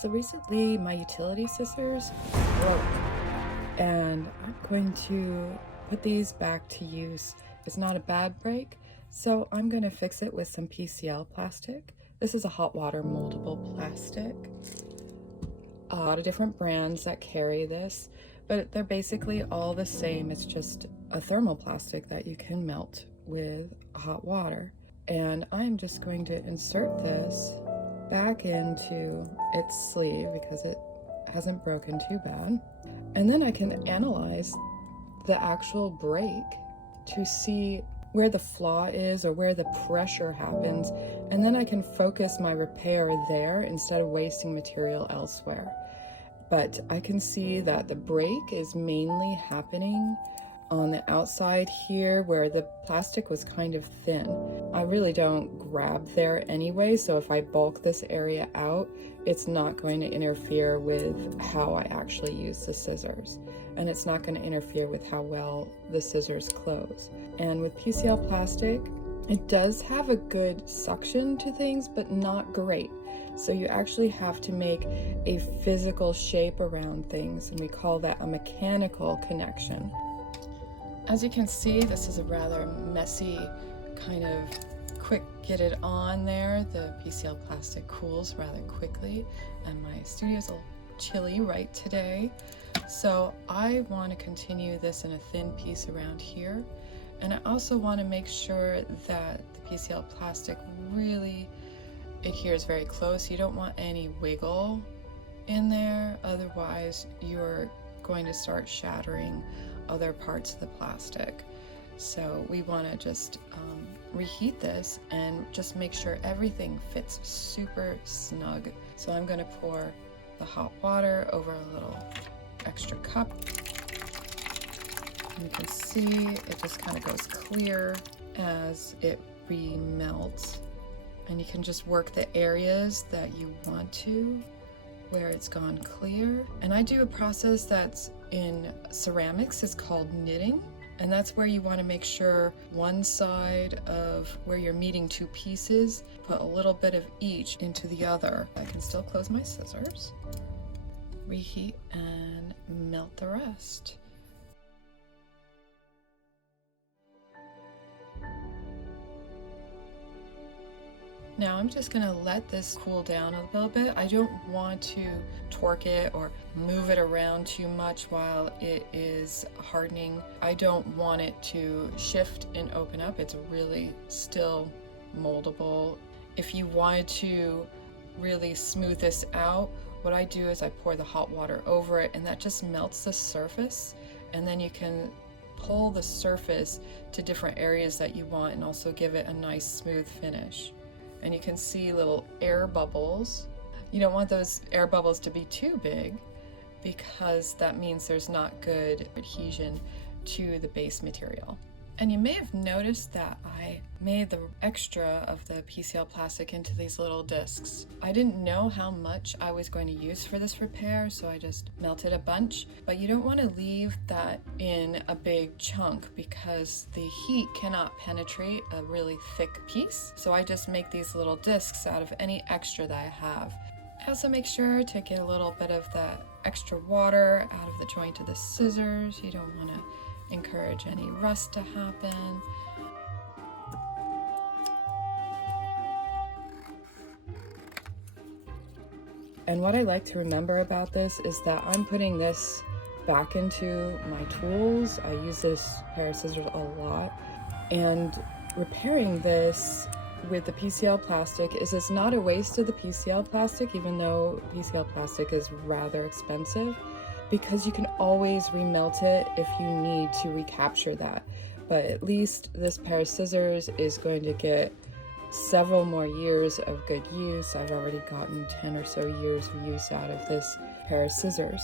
So recently my utility scissors broke and I'm going to put these back to use. It's not a bad break, so I'm going to fix it with some PCL plastic. This is a hot water moldable plastic. A lot of different brands that carry this, but they're basically all the same. It's just a thermoplastic that you can melt with hot water. And I'm just going to insert this back into its sleeve because it hasn't broken too bad. And then I can analyze the actual break to see where the flaw is or where the pressure happens, and then I can focus my repair there instead of wasting material elsewhere. But I can see that the break is mainly happening on the outside here where the plastic was kind of thin. I really don't grab there anyway, so if I bulk this area out, it's not going to interfere with how I actually use the scissors. And it's not going to interfere with how well the scissors close. And with PCL plastic, it does have a good suction to things, but not great. So you actually have to make a physical shape around things, and we call that a mechanical connection. As you can see, this is a rather messy kind of quick get it on there. The PCL plastic cools rather quickly, and my studio's a little chilly right today. So I want to continue this in a thin piece around here. And I also want to make sure that the PCL plastic really adheres very close. You don't want any wiggle in there, otherwise you're going to start shattering other parts of the plastic. So we want to just reheat this and just make sure everything fits super snug. So I'm going to pour the hot water over a little extra cup. And you can see it just kind of goes clear as it remelts. And you can just work the areas that you want to, where it's gone clear. And I do a process that's in ceramics. It's called knitting. And that's where you want to make sure one side of where you're meeting two pieces, put a little bit of each into the other. I can still close my scissors, reheat, and melt the rest. Now I'm just going to let this cool down a little bit. I don't want to torque it or move it around too much while it is hardening. I don't want it to shift and open up. It's really still moldable. If you wanted to really smooth this out, what I do is I pour the hot water over it, and that just melts the surface, and then you can pull the surface to different areas that you want and also give it a nice smooth finish. And you can see little air bubbles. You don't want those air bubbles to be too big because that means there's not good adhesion to the base material. And you may have noticed that I made the extra of the PCL plastic into these little discs. I didn't know how much I was going to use for this repair, so I just melted a bunch. But you don't want to leave that in a big chunk because the heat cannot penetrate a really thick piece. So I just make these little discs out of any extra that I have. I also make sure to get a little bit of that extra water out of the joint of the scissors. You don't want to encourage any rust to happen. And what I like to remember about this is that I'm putting this back into my tools. I use this pair of scissors a lot. And repairing this with the PCL plastic is it's not a waste of the PCL plastic, even though PCL plastic is rather expensive, because you can always remelt it if you need to recapture that. But at least this pair of scissors is going to get several more years of good use. I've already gotten 10 or so years of use out of this pair of scissors.